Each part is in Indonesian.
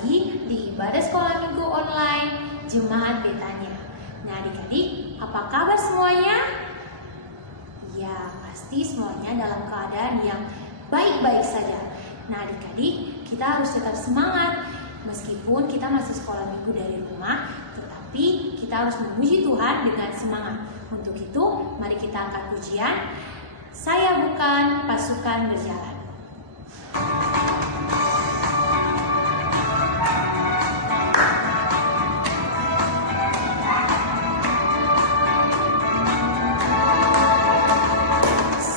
lagi di ibadah sekolah minggu online Jemaat Betania. Nah adik-adik, apa kabar semuanya? Ya, pasti semuanya dalam keadaan yang baik-baik saja. Nah adik-adik, kita harus tetap semangat. Meskipun kita masih sekolah minggu dari rumah, tetapi kita harus memuji Tuhan dengan semangat. Untuk itu, mari kita angkat pujian. Saya bukan pasukan berjalan.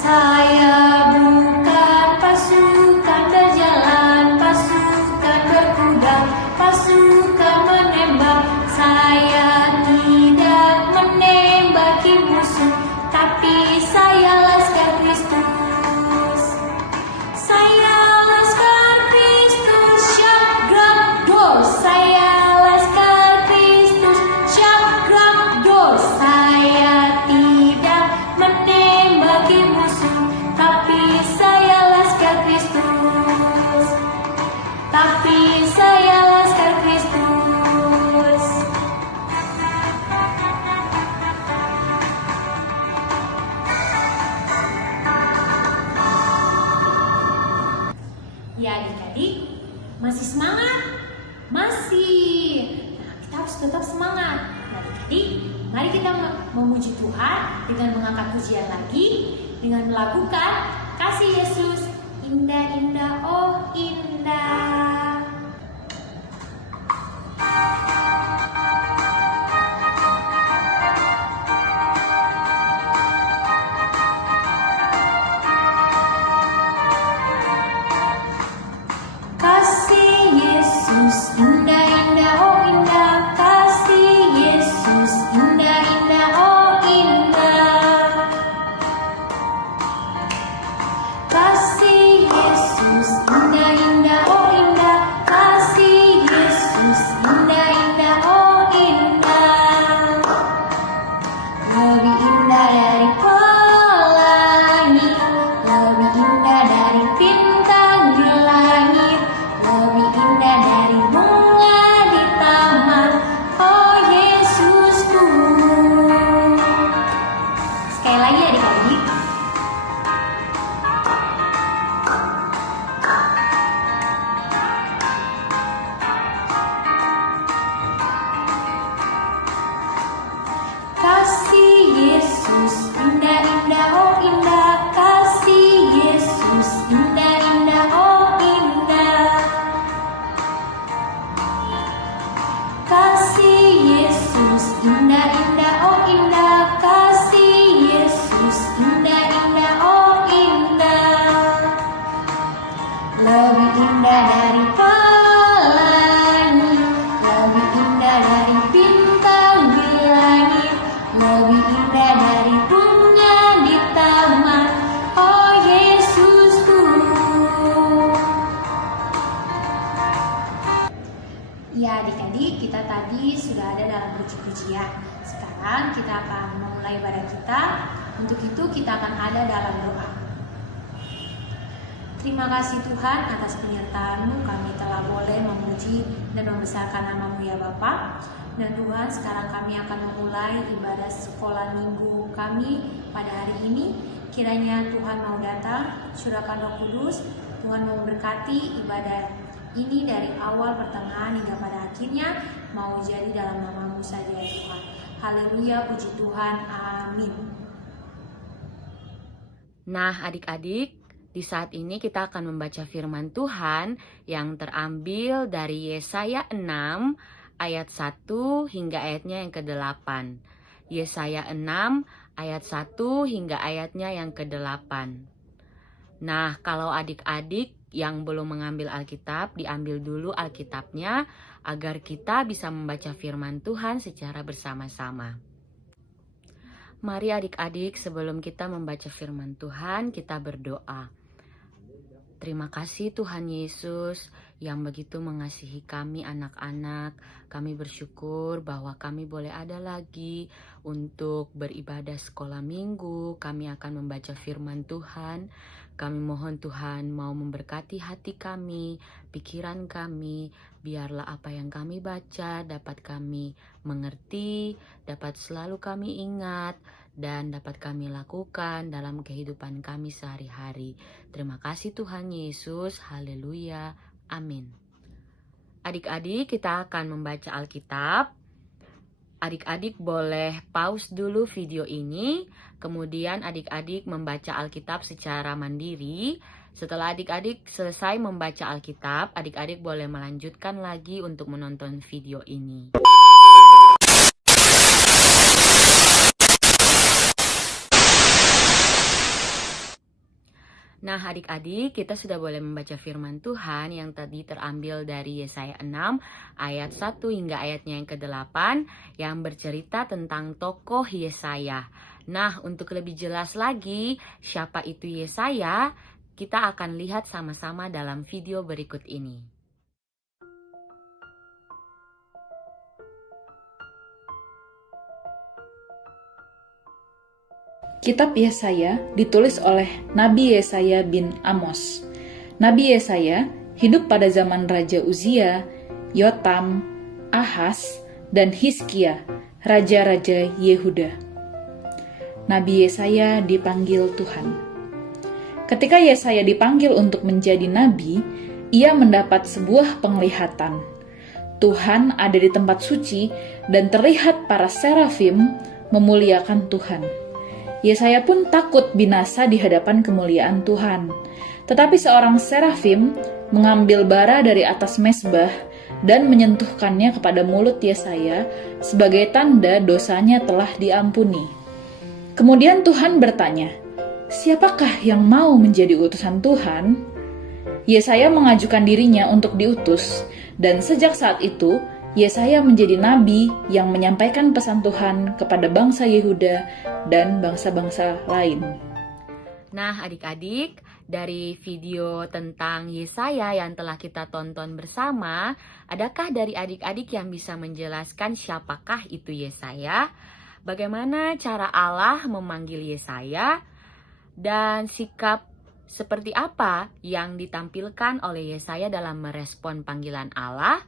Saya bukan pasukan berjalan, pasukan berkuda, pasukan menembak. Saya tidak menembaki musuh, tapi saya laskar Kristus. Saya laskar Kristus, syakrak dor. Saya laskar Kristus, syakrak dor. Saya tidak menembaki musuh, tapi saya laskar Kristus. Tapi saya laskar Kristus. Ya adik-adik, masih semangat? Masih. Nah, kita harus tetap semangat. Nah adik-adik, mari kita memuji Tuhan dengan mengangkat pujian lagi, dengan melakukan kasih Yesus. Indah, indah, oh indah. Kasih Yesus indah, indah, oh indah. Kasih Yesus indah, indah, oh indah. Kasih Yesus indah, indah, oh indah. Kasih Yesus indah, indah, oh indah. Lebih indah dari pelangi, lebih indah dari bintang di langit, lebih indah dari bunga di taman. Oh Yesusku. Sekali lagi adik-adik. Kasih Yesus indah, indah, oh indah. Kasih Yesus indah, indah, oh indah. Kasih Yesus indah, indah, oh indah. Kasih Yesus indah, indah, oh indah. Lebih indah dari pelangi, lebih indah dari bintang di langit, lebih indah dari bunga di taman. Oh Yesusku. Ya adik-adik, kita tadi sudah ada dalam puji-pujian. Sekarang kita akan memulai ibadah kita. Untuk itu kita akan ada dalam doa. Terima kasih Tuhan atas penyertaan-Mu, kami telah boleh memuji dan membesarkan nama-Mu ya Bapa. Dan Tuhan, sekarang kami akan memulai ibadah sekolah minggu kami pada hari ini. Kiranya Tuhan mau datang, curahkan Roh Kudus. Tuhan mau memberkati ibadah ini dari awal, pertengahan hingga pada akhirnya. Mau jadi dalam nama-Mu saja ya Tuhan. Haleluya, puji Tuhan, amin. Nah adik-adik, di saat ini kita akan membaca firman Tuhan yang terambil dari Yesaya 6 ayat 1 hingga ayatnya yang ke-8. Yesaya 6 ayat 1 hingga ayatnya yang ke-8. Nah, kalau adik-adik yang belum mengambil Alkitab, diambil dulu Alkitabnya agar kita bisa membaca firman Tuhan secara bersama-sama. Mari adik-adik, sebelum kita membaca firman Tuhan, kita berdoa. Terima kasih Tuhan Yesus yang begitu mengasihi kami anak-anak. Kami bersyukur bahwa kami boleh ada lagi untuk beribadah sekolah minggu. Kami akan membaca firman Tuhan. Kami mohon Tuhan mau memberkati hati kami, pikiran kami, biarlah apa yang kami baca dapat kami mengerti, dapat selalu kami ingat, dan dapat kami lakukan dalam kehidupan kami sehari-hari. Terima kasih Tuhan Yesus, haleluya, amin. Adik-adik, kita akan membaca Alkitab. Adik-adik boleh pause dulu video ini, kemudian adik-adik membaca Alkitab secara mandiri. Setelah adik-adik selesai membaca Alkitab, adik-adik boleh melanjutkan lagi untuk menonton video ini. Nah, adik-adik, kita sudah boleh membaca firman Tuhan yang tadi terambil dari Yesaya 6 ayat 1 hingga ayatnya yang ke-8 yang bercerita tentang tokoh Yesaya. Nah, untuk lebih jelas lagi siapa itu Yesaya, kita akan lihat sama-sama dalam video berikut ini. Kitab Yesaya ditulis oleh Nabi Yesaya bin Amos. Nabi Yesaya hidup pada zaman Raja Uzia, Yotam, Ahaz, dan Hizkia, raja-raja Yehuda. Nabi Yesaya dipanggil Tuhan. Ketika Yesaya dipanggil untuk menjadi nabi, ia mendapat sebuah penglihatan. Tuhan ada di tempat suci dan terlihat para serafim memuliakan Tuhan. Yesaya pun takut binasa di hadapan kemuliaan Tuhan. Tetapi seorang serafim mengambil bara dari atas mezbah dan menyentuhkannya kepada mulut Yesaya sebagai tanda dosanya telah diampuni. Kemudian Tuhan bertanya, "Siapakah yang mau menjadi utusan Tuhan?" Yesaya mengajukan dirinya untuk diutus, dan sejak saat itu Yesaya menjadi nabi yang menyampaikan pesan Tuhan kepada bangsa Yehuda dan bangsa-bangsa lain. Nah, adik-adik, dari video tentang Yesaya yang telah kita tonton bersama, adakah dari adik-adik yang bisa menjelaskan siapakah itu Yesaya? Bagaimana cara Allah memanggil Yesaya? Dan sikap seperti apa yang ditampilkan oleh Yesaya dalam merespon panggilan Allah?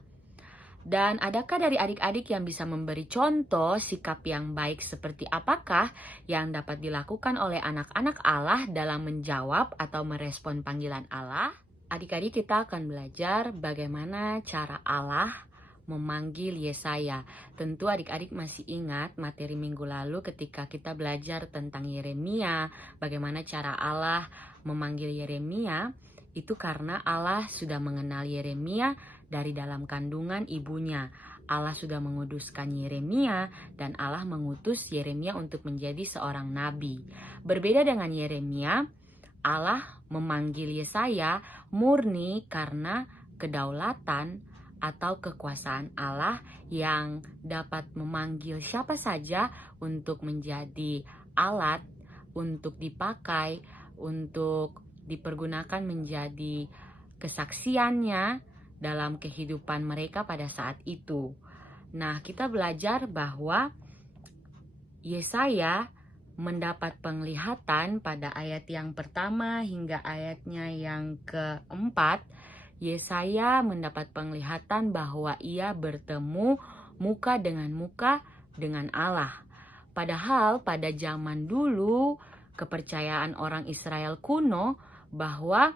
Dan adakah dari adik-adik yang bisa memberi contoh sikap yang baik seperti apakah yang dapat dilakukan oleh anak-anak Allah dalam menjawab atau merespon panggilan Allah? Adik-adik, kita akan belajar bagaimana cara Allah memanggil Yesaya. Tentu adik-adik masih ingat materi minggu lalu ketika kita belajar tentang Yeremia, bagaimana cara Allah memanggil Yeremia. Itu karena Allah sudah mengenal Yeremia dari dalam kandungan ibunya. Allah sudah menguduskan Yeremia dan Allah mengutus Yeremia untuk menjadi seorang nabi. Berbeda dengan Yeremia, Allah memanggil Yesaya murni karena kedaulatan atau kekuasaan Allah yang dapat memanggil siapa saja untuk menjadi alat, untuk dipakai, untuk dipergunakan menjadi kesaksiannya dalam kehidupan mereka pada saat itu. Nah, kita belajar bahwa Yesaya mendapat penglihatan pada ayat yang pertama hingga ayatnya yang keempat. Yesaya mendapat penglihatan bahwa ia bertemu muka dengan Allah. Padahal pada zaman dulu, kepercayaan orang Israel kuno bahwa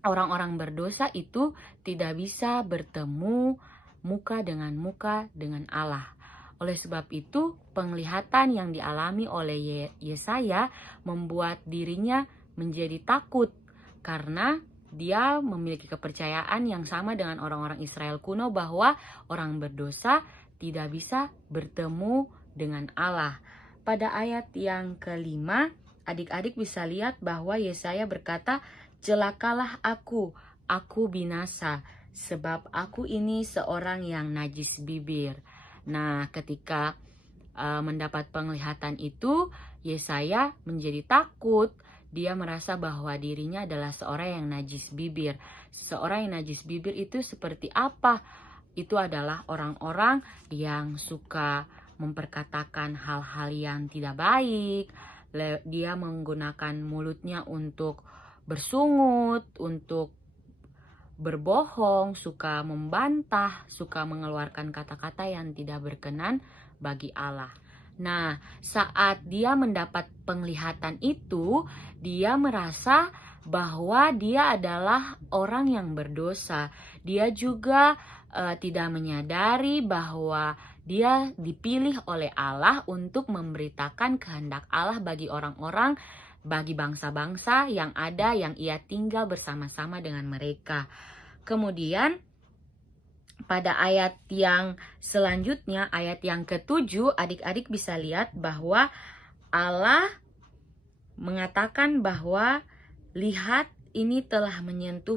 orang-orang berdosa itu tidak bisa bertemu muka dengan Allah. Oleh sebab itu, penglihatan yang dialami oleh Yesaya membuat dirinya menjadi takut karena dia memiliki kepercayaan yang sama dengan orang-orang Israel kuno bahwa orang berdosa tidak bisa bertemu dengan Allah. Pada ayat yang kelima, adik-adik bisa lihat bahwa Yesaya berkata, "Celakalah aku binasa, sebab aku ini seorang yang najis bibir." Nah, ketika mendapat penglihatan itu, Yesaya menjadi takut. Dia merasa bahwa dirinya adalah seorang yang najis bibir. Seorang yang najis bibir itu seperti apa? Itu adalah orang-orang yang suka memperkatakan hal-hal yang tidak baik. Dia menggunakan mulutnya untuk bersungut, untuk berbohong, suka membantah, suka mengeluarkan kata-kata yang tidak berkenan bagi Allah. Nah, saat dia mendapat penglihatan itu, dia merasa bahwa dia adalah orang yang berdosa. Dia juga tidak menyadari bahwa dia dipilih oleh Allah untuk memberitakan kehendak Allah bagi orang-orang, bagi bangsa-bangsa yang ada, yang ia tinggal bersama-sama dengan mereka. Kemudian pada ayat yang selanjutnya, ayat yang ke-7, adik-adik bisa lihat bahwa Allah mengatakan bahwa lihat, ini telah menyentuh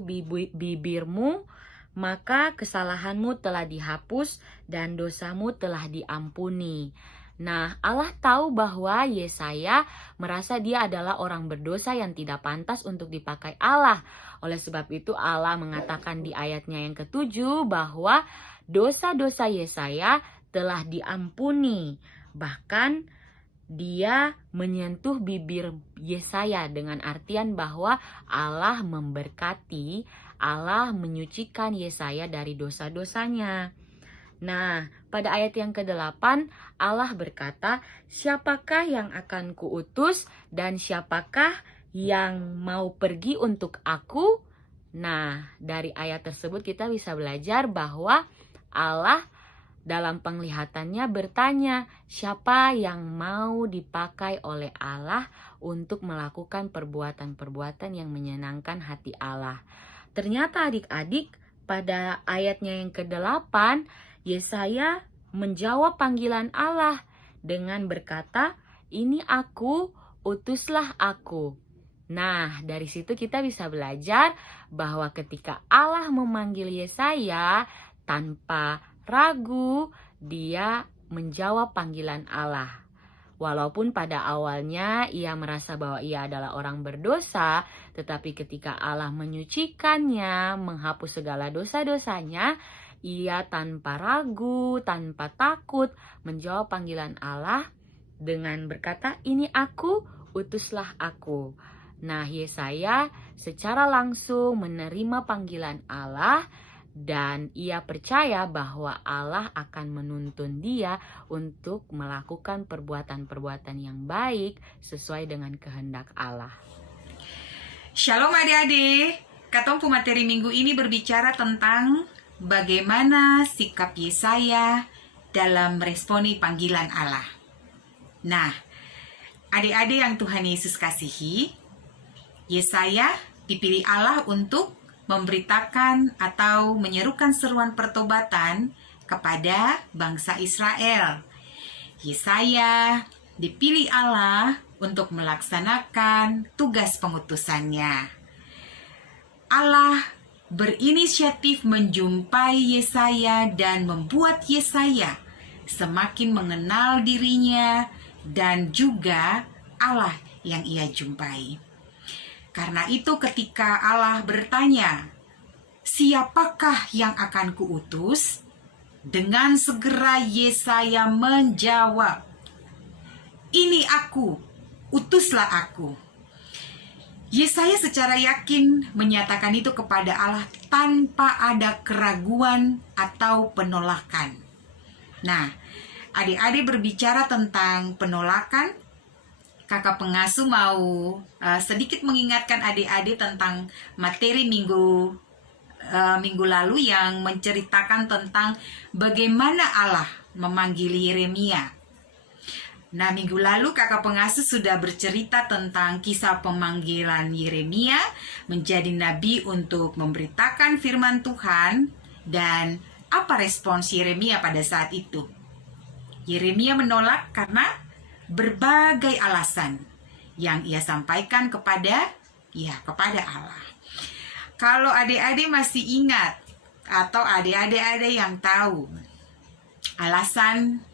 bibirmu, maka kesalahanmu telah dihapus dan dosamu telah diampuni. Nah, Allah tahu bahwa Yesaya merasa dia adalah orang berdosa yang tidak pantas untuk dipakai Allah. Oleh sebab itu Allah mengatakan di ayatnya yang ke-7 bahwa dosa-dosa Yesaya telah diampuni. Bahkan dia menyentuh bibir Yesaya dengan artian bahwa Allah memberkati, Allah menyucikan Yesaya dari dosa-dosanya. Nah, pada ayat yang ke-8 Allah berkata, siapakah yang akan kuutus dan siapakah yang mau pergi untuk aku? Nah, dari ayat tersebut kita bisa belajar bahwa Allah dalam penglihatannya bertanya, siapa yang mau dipakai oleh Allah untuk melakukan perbuatan-perbuatan yang menyenangkan hati Allah. Ternyata adik-adik, pada ayatnya yang ke-8, Yesaya menjawab panggilan Allah dengan berkata, ini aku, utuslah aku. Nah, dari situ kita bisa belajar bahwa ketika Allah memanggil Yesaya tanpa ragu, dia menjawab panggilan Allah. Walaupun pada awalnya ia merasa bahwa ia adalah orang berdosa, tetapi ketika Allah menyucikannya, menghapus segala dosa-dosanya, ia tanpa ragu, tanpa takut menjawab panggilan Allah dengan berkata, ini aku, utuslah aku. Nah, Yesaya secara langsung menerima panggilan Allah dan ia percaya bahwa Allah akan menuntun dia untuk melakukan perbuatan-perbuatan yang baik sesuai dengan kehendak Allah. Shalom adik-adik, Katompu materi minggu ini berbicara tentang bagaimana sikap Yesaya dalam meresponi panggilan Allah. Nah, adik-adik yang Tuhan Yesus kasihi, Yesaya dipilih Allah untuk memberitakan atau menyerukan seruan pertobatan kepada bangsa Israel. Yesaya dipilih Allah untuk melaksanakan tugas pengutusannya. Allah berinisiatif menjumpai Yesaya dan membuat Yesaya semakin mengenal dirinya dan juga Allah yang ia jumpai. Karena itu ketika Allah bertanya, siapakah yang akan kuutus? Dengan segera Yesaya menjawab, ini aku, utuslah aku. Yesaya secara yakin menyatakan itu kepada Allah tanpa ada keraguan atau penolakan. Nah, adik-adik berbicara tentang penolakan, kakak pengasuh mau sedikit mengingatkan adik-adik tentang materi minggu lalu yang menceritakan tentang bagaimana Allah memanggil Yeremia. Nah, minggu lalu kakak pengasuh sudah bercerita tentang kisah pemanggilan Yeremia menjadi nabi untuk memberitakan firman Tuhan dan apa respons Yeremia pada saat itu. Yeremia menolak karena berbagai alasan yang ia sampaikan kepada Allah. Kalau adik-adik masih ingat atau adik-adik ada yang tahu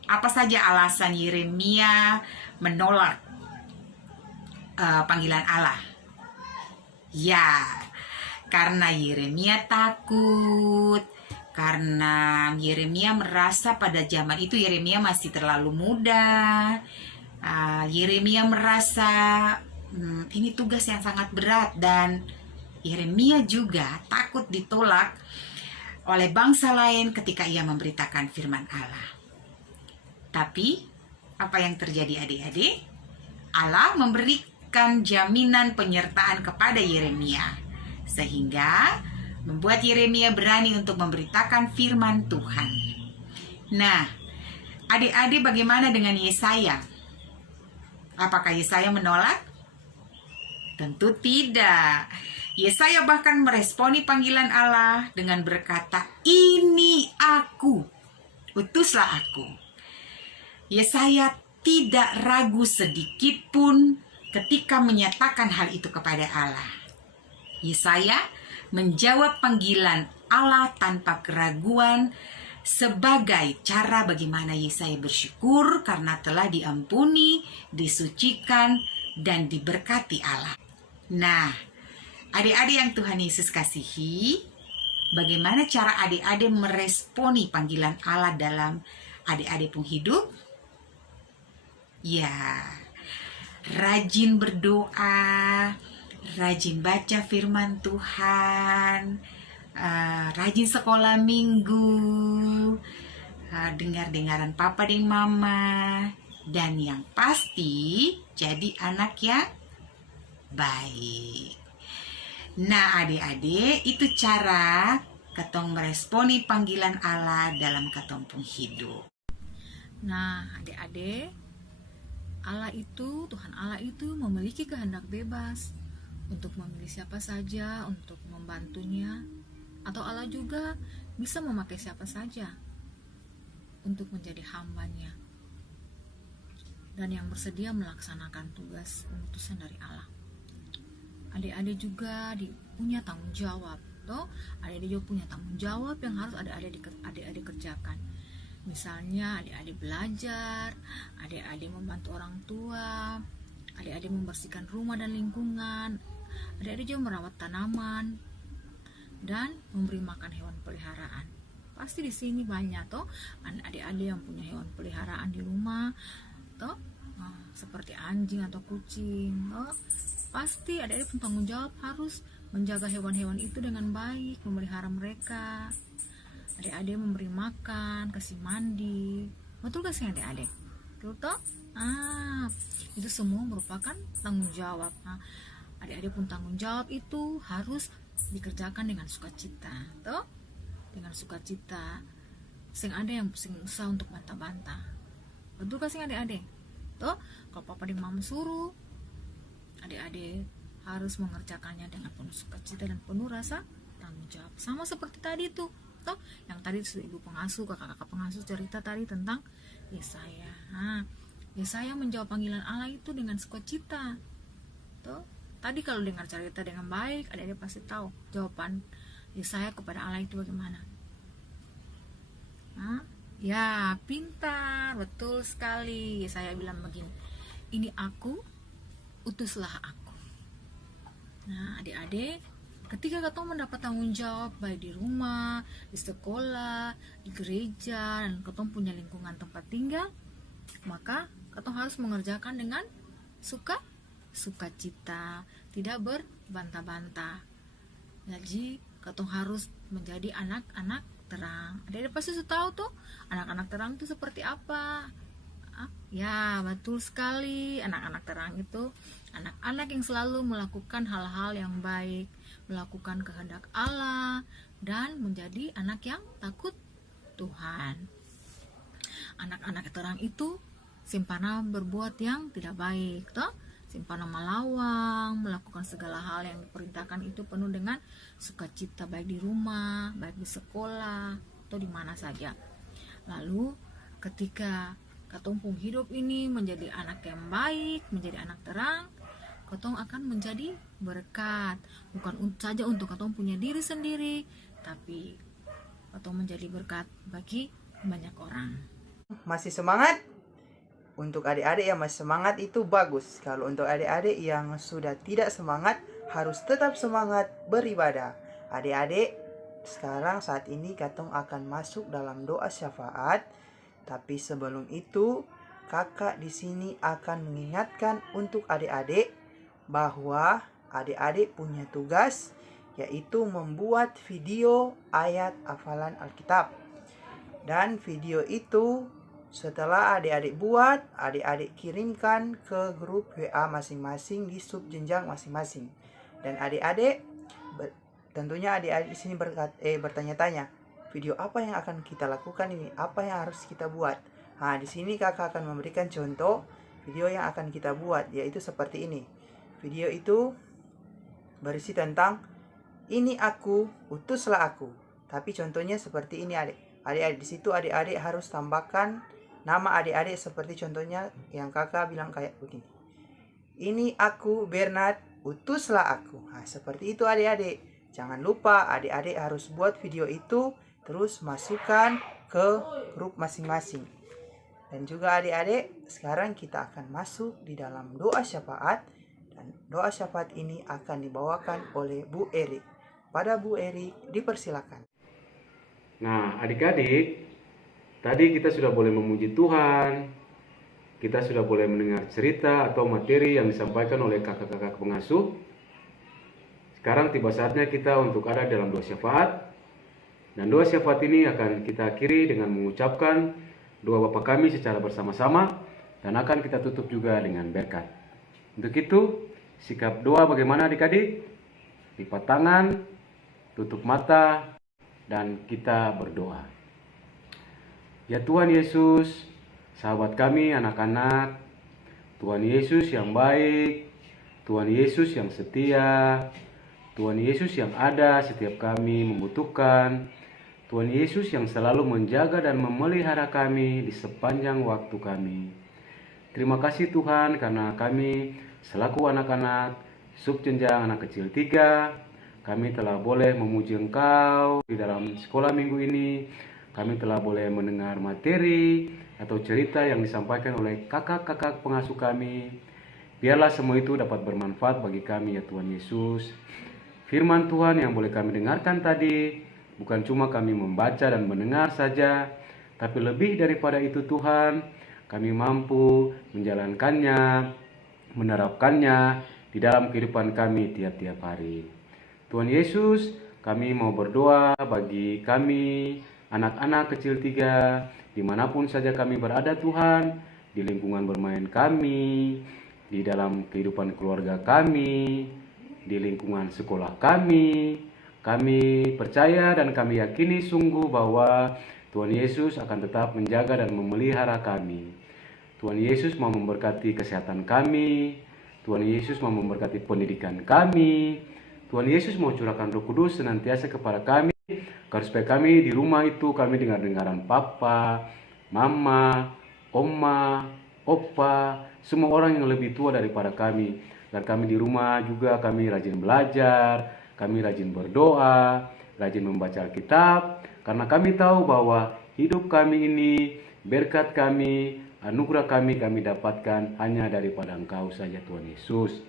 apa saja alasan Yeremia menolak panggilan Allah? Ya, karena Yeremia takut, karena Yeremia merasa pada zaman itu Yeremia masih terlalu muda. Yeremia merasa ini tugas yang sangat berat, dan Yeremia juga takut ditolak oleh bangsa lain ketika ia memberitakan firman Allah. Tapi apa yang terjadi adik-adik? Allah memberikan jaminan penyertaan kepada Yeremia, sehingga membuat Yeremia berani untuk memberitakan firman Tuhan. Nah, adik-adik, bagaimana dengan Yesaya? Apakah Yesaya menolak? Tentu tidak. Yesaya bahkan meresponi panggilan Allah dengan berkata, "Ini aku, utuslah aku." Yesaya tidak ragu sedikit pun ketika menyatakan hal itu kepada Allah. Yesaya menjawab panggilan Allah tanpa keraguan sebagai cara bagaimana Yesaya bersyukur karena telah diampuni, disucikan, dan diberkati Allah. Nah, adik-adik yang Tuhan Yesus kasihi, bagaimana cara adik-adik meresponi panggilan Allah dalam adik-adik pun hidup? Ya, rajin berdoa, rajin baca firman Tuhan, rajin sekolah minggu, dengar-dengaran papa dan mama, dan yang pasti jadi anak yang baik. Nah, adik-adik, itu cara katong meresponi panggilan Allah dalam katong pun hidup. Nah, adik-adik, Tuhan Allah itu memiliki kehendak bebas untuk memilih siapa saja untuk membantunya, atau Allah juga bisa memakai siapa saja untuk menjadi hambanya dan yang bersedia melaksanakan tugas utusan dari Allah. Adik-adik juga punya tanggung jawab, adik-adik juga punya tanggung jawab yang harus adik-adik kerjakan. Misalnya adik-adik belajar, adik-adik membantu orang tua, adik-adik membersihkan rumah dan lingkungan, adik-adik juga merawat tanaman, dan memberi makan hewan peliharaan. Pasti di sini banyak adik-adik yang punya hewan peliharaan di rumah, seperti anjing atau kucing. Pasti adik-adik pun tanggung jawab harus menjaga hewan-hewan itu dengan baik, memelihara mereka. Adik-adik memberi makan, kasih mandi. Betul gak sih adik-adik? Betul toh? Itu semua merupakan tanggung jawab. Adik-adik pun tanggung jawab itu harus dikerjakan dengan sukacita, toh? Dengan sukacita. Sing ada yang pusing usah untuk bantah-bantah. Betul gak sih adik-adik? Toh, kalau papa dan mama suruh, adik-adik harus mengerjakannya dengan penuh sukacita dan penuh rasa tanggung jawab. Sama seperti tadi tuh, yang tadi ibu pengasuh, kakak-kakak pengasuh cerita tadi tentang Yesaya. Yesaya menjawab panggilan Allah itu dengan sukacita. Tadi kalau dengar cerita dengan baik, adik-adik pasti tahu jawaban Yesaya kepada Allah itu bagaimana. Ya, pintar, betul sekali. Yesaya bilang begini, "Ini aku, utuslah aku." Nah, adik-adik, ketika katong mendapat tanggung jawab baik di rumah, di sekolah, di gereja, dan katong punya lingkungan tempat tinggal, maka katong harus mengerjakan dengan sukacita, tidak berbantah-bantah. Jadi katong harus menjadi anak-anak terang. Adik-adik pasti sudah tahu tuh anak-anak terang itu seperti apa. Ya, betul sekali. Anak-anak terang itu anak-anak yang selalu melakukan hal-hal yang baik, melakukan kehendak Allah, dan menjadi anak yang takut Tuhan. Anak-anak terang itu simpana berbuat yang tidak baik, simpana melawang, melakukan segala hal yang diperintahkan itu penuh dengan sukacita, baik di rumah, baik di sekolah, atau di mana saja. Lalu ketika katong pun hidup ini menjadi anak yang baik, menjadi anak terang, katong akan menjadi berkat, bukan saja untuk katong punya diri sendiri, tapi katong menjadi berkat bagi banyak orang. Masih semangat? Untuk adik-adik yang masih semangat itu bagus. Kalau untuk adik-adik yang sudah tidak semangat, harus tetap semangat beribadah. Adik-adik, sekarang saat ini katong akan masuk dalam doa syafaat. Tapi sebelum itu, kakak di sini akan mengingatkan untuk adik-adik bahwa adik-adik punya tugas yaitu membuat video ayat hafalan Alkitab. Dan video itu setelah adik-adik buat, adik-adik kirimkan ke grup WA masing-masing di subjenjang masing-masing. Dan adik-adik tentunya adik-adik di sini bertanya-tanya, video apa yang akan kita lakukan ini? Apa yang harus kita buat? Nah, di sini kakak akan memberikan contoh video yang akan kita buat, yaitu seperti ini. Video itu berisi tentang ini aku, utuslah aku. Tapi contohnya seperti ini adik. Adik-adik di situ adik-adik harus tambahkan nama adik-adik seperti contohnya yang kakak bilang kayak begini. Ini aku Bernard, utuslah aku. Nah, seperti itu adik-adik. Jangan lupa adik-adik harus buat video itu terus masukkan ke grup masing-masing. Dan juga adik-adik, sekarang kita akan masuk di dalam doa syafaat. Dan doa syafaat ini akan dibawakan oleh Bu Erik. Pada Bu Erik, dipersilakan. Nah, adik-adik, tadi kita sudah boleh memuji Tuhan. Kita sudah boleh mendengar cerita atau materi yang disampaikan oleh kakak-kakak pengasuh. Sekarang tiba saatnya kita untuk ada dalam doa syafaat. Dan doa syafaat ini akan kita akhiri dengan mengucapkan doa Bapa kami secara bersama-sama. Dan akan kita tutup juga dengan berkat. Untuk itu, sikap doa bagaimana adik-adik? Lipat tangan, tutup mata, dan kita berdoa. Ya Tuhan Yesus, sahabat kami anak-anak, Tuhan Yesus yang baik, Tuhan Yesus yang setia, Tuhan Yesus yang ada setiap kami membutuhkan, Tuhan Yesus yang selalu menjaga dan memelihara kami di sepanjang waktu kami. Terima kasih Tuhan karena kami selaku anak-anak subjenjang anak kecil 3, kami telah boleh memuji Engkau di dalam sekolah minggu ini. Kami telah boleh mendengar materi atau cerita yang disampaikan oleh kakak-kakak pengasuh kami. Biarlah semua itu dapat bermanfaat bagi kami ya Tuhan Yesus. Firman Tuhan yang boleh kami dengarkan tadi, bukan cuma kami membaca dan mendengar saja, tapi lebih daripada itu Tuhan, kami mampu menjalankannya, menerapkannya di dalam kehidupan kami tiap-tiap hari. Tuhan Yesus, kami mau berdoa bagi kami, anak-anak kecil 3, dimanapun saja kami berada Tuhan, di lingkungan bermain kami, di dalam kehidupan keluarga kami, di lingkungan sekolah kami. Kami percaya dan kami yakini sungguh bahwa Tuhan Yesus akan tetap menjaga dan memelihara kami. Tuhan Yesus mau memberkati kesehatan kami, Tuhan Yesus mau memberkati pendidikan kami, Tuhan Yesus mau curahkan Roh Kudus senantiasa kepada kami, supaya kami di rumah itu kami dengar-dengaran papa, mama, oma, opa, semua orang yang lebih tua daripada kami. Dan kami di rumah juga kami rajin belajar, kami rajin berdoa, rajin membaca Alkitab, karena kami tahu bahwa hidup kami ini, berkat kami, anugerah kami dapatkan hanya daripada Engkau saja Tuhan Yesus.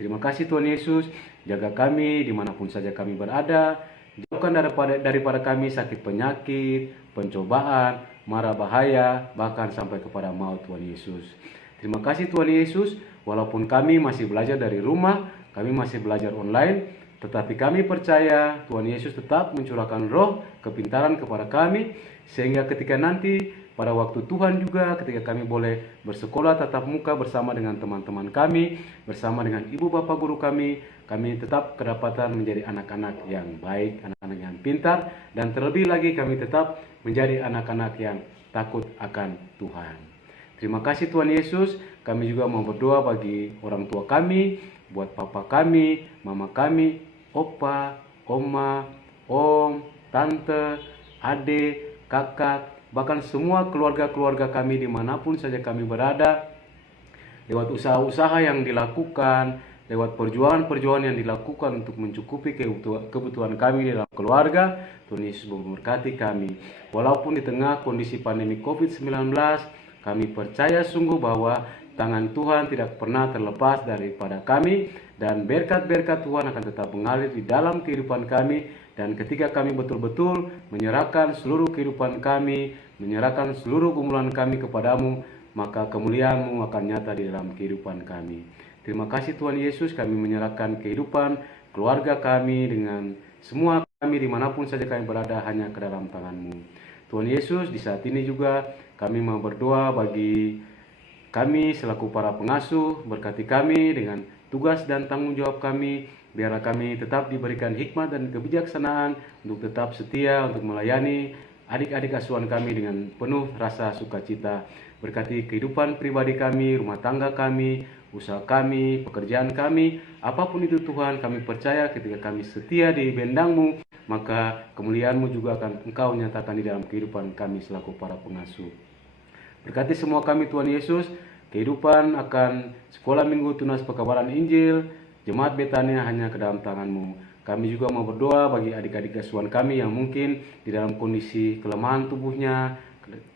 Terima kasih Tuhan Yesus, jaga kami dimanapun saja kami berada, jauhkan daripada kami sakit penyakit, pencobaan, mara bahaya, bahkan sampai kepada maut Tuhan Yesus. Terima kasih Tuhan Yesus, walaupun kami masih belajar dari rumah, kami masih belajar online, tetapi kami percaya Tuhan Yesus tetap mencurahkan roh kepintaran kepada kami, sehingga ketika nanti pada waktu Tuhan juga ketika kami boleh bersekolah tatap muka bersama dengan teman-teman kami, bersama dengan ibu bapak guru kami tetap kedapatan menjadi anak-anak yang baik, anak-anak yang pintar, dan terlebih lagi kami tetap menjadi anak-anak yang takut akan Tuhan. Terima kasih Tuhan Yesus, kami juga mau berdoa bagi orang tua kami, buat papa kami, mama kami, opa, oma, om, tante, adik, kakak, bahkan semua keluarga-keluarga kami dimanapun saja kami berada, lewat usaha-usaha yang dilakukan, lewat perjuangan-perjuangan yang dilakukan untuk mencukupi kebutuhan kami di dalam keluarga. Tuhan Yesus memberkati kami. Walaupun di tengah kondisi pandemi COVID-19, kami percaya sungguh bahwa tangan Tuhan tidak pernah terlepas daripada kami, dan berkat-berkat Tuhan akan tetap mengalir di dalam kehidupan kami. Dan ketika kami betul-betul menyerahkan seluruh kehidupan kami, menyerahkan seluruh gumulan kami kepadamu, maka kemuliaan-Mu akan nyata di dalam kehidupan kami. Terima kasih Tuhan Yesus, kami menyerahkan kehidupan keluarga kami dengan semua kami dimanapun saja kami berada hanya ke dalam tangan-Mu. Tuhan Yesus, di saat ini juga kami mau berdoa bagi kami selaku para pengasuh, berkati kami dengan tugas dan tanggung jawab kami, biarlah kami tetap diberikan hikmat dan kebijaksanaan untuk tetap setia untuk melayani adik-adik asuhan kami dengan penuh rasa sukacita. Berkati kehidupan pribadi kami, rumah tangga kami, usaha kami, pekerjaan kami, apapun itu Tuhan, kami percaya ketika kami setia di bendang-Mu, maka kemuliaan-Mu juga akan Engkau nyatakan di dalam kehidupan kami selaku para pengasuh. Berkati semua kami Tuhan Yesus, kehidupan akan sekolah minggu tunas pekabaran Injil, Jemaat Betania hanya ke dalam tangan-Mu. Kami juga mau berdoa bagi adik-adik asuhan kami yang mungkin di dalam kondisi kelemahan tubuhnya,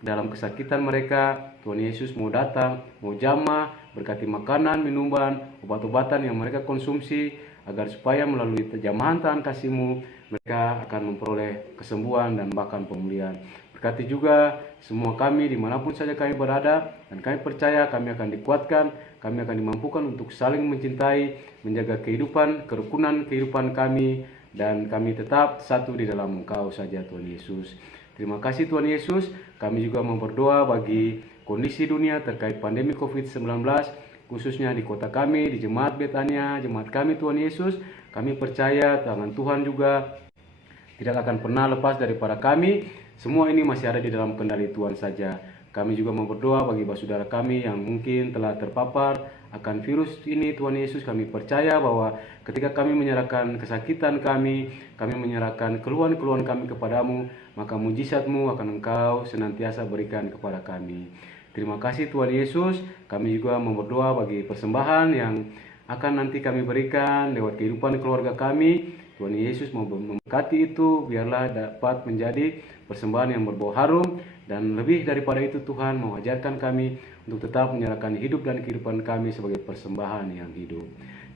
dalam kesakitan mereka. Tuhan Yesus mau datang, mau jamah, berkati makanan, minuman, obat-obatan yang mereka konsumsi, agar supaya melalui jamahan Tuhan kasih-Mu, mereka akan memperoleh kesembuhan dan bahkan pemulihan. Berkati juga semua kami dimanapun saja kami berada, dan kami percaya kami akan dikuatkan, kami akan dimampukan untuk saling mencintai, menjaga kehidupan, kerukunan kehidupan kami, dan kami tetap satu di dalam Engkau saja Tuhan Yesus. Terima kasih Tuhan Yesus, kami juga mau berdoa bagi kondisi dunia terkait pandemi COVID-19, khususnya di kota kami, di Jemaat Betania, jemaat kami Tuhan Yesus. Kami percaya tangan Tuhan juga tidak akan pernah lepas daripada kami. Semua ini masih ada di dalam kendali Tuhan saja. Kami juga mau berdoa bagi saudara kami yang mungkin telah terpapar akan virus ini Tuhan Yesus. Kami percaya bahwa ketika kami menyerahkan kesakitan kami menyerahkan keluhan-keluhan kami kepadamu, maka mujizat-Mu akan Engkau senantiasa berikan kepada kami. Terima kasih Tuhan Yesus. Kami juga mau berdoa bagi persembahan yang akan nanti kami berikan lewat kehidupan keluarga kami. Tuhan Yesus mau memberkati itu, biarlah dapat menjadi persembahan yang berbau harum, dan lebih daripada itu Tuhan mengajarkan kami untuk tetap menyerahkan hidup dan kehidupan kami sebagai persembahan yang hidup.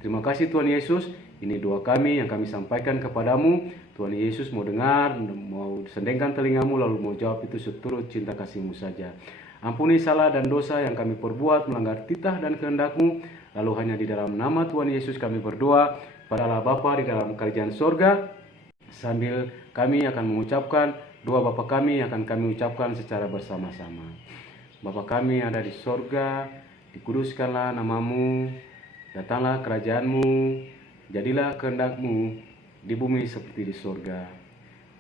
Terima kasih Tuhan Yesus, ini doa kami yang kami sampaikan kepadamu. Tuhan Yesus mau dengar, mau sendengkan telingamu, lalu mau jawab itu seturut cinta kasih-Mu saja. Ampuni salah dan dosa yang kami perbuat melanggar titah dan kehendak-Mu, lalu hanya di dalam nama Tuhan Yesus kami berdoa pada Allah Bapa di dalam kerajaan sorga, sambil kami akan mengucapkan doa Bapa kami yang akan kami ucapkan secara bersama-sama. Bapa kami ada di sorga, dikuduskanlah nama-Mu, datanglah kerajaan-Mu, jadilah kehendak-Mu di bumi seperti di sorga.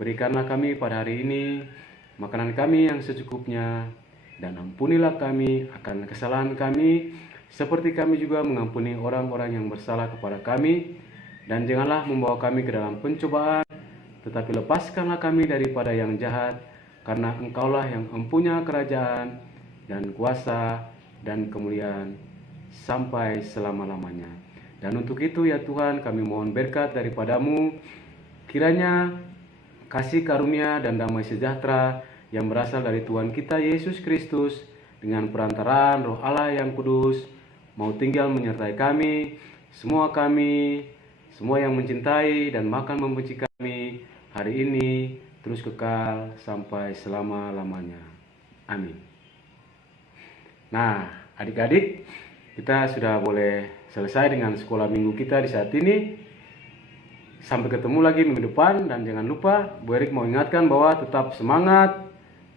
Berikanlah kami pada hari ini makanan kami yang secukupnya, dan ampunilah kami akan kesalahan kami, seperti kami juga mengampuni orang-orang yang bersalah kepada kami. Dan janganlah membawa kami ke dalam pencobaan, tetapi lepaskanlah kami daripada yang jahat, karena Engkaulah yang mempunyai kerajaan dan kuasa dan kemuliaan sampai selama-lamanya. Dan untuk itu ya Tuhan, kami mohon berkat daripada-Mu, kiranya kasih karunia dan damai sejahtera yang berasal dari Tuhan kita Yesus Kristus dengan perantaraan Roh Allah yang kudus mau tinggal menyertai kami, semua yang mencintai dan bahkan membenci kami hari ini terus kekal sampai selama-lamanya. Amin. Nah, adik-adik, kita sudah boleh selesai dengan sekolah minggu kita di saat ini. Sampai ketemu lagi minggu depan, dan jangan lupa Bu Erik mau ingatkan bahwa tetap semangat,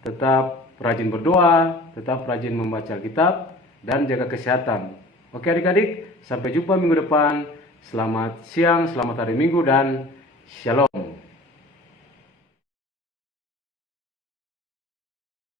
tetap rajin berdoa, tetap rajin membaca Alkitab, dan jaga kesehatan. Oke adik-adik, sampai jumpa minggu depan. Selamat siang, selamat hari Minggu, dan Shalom.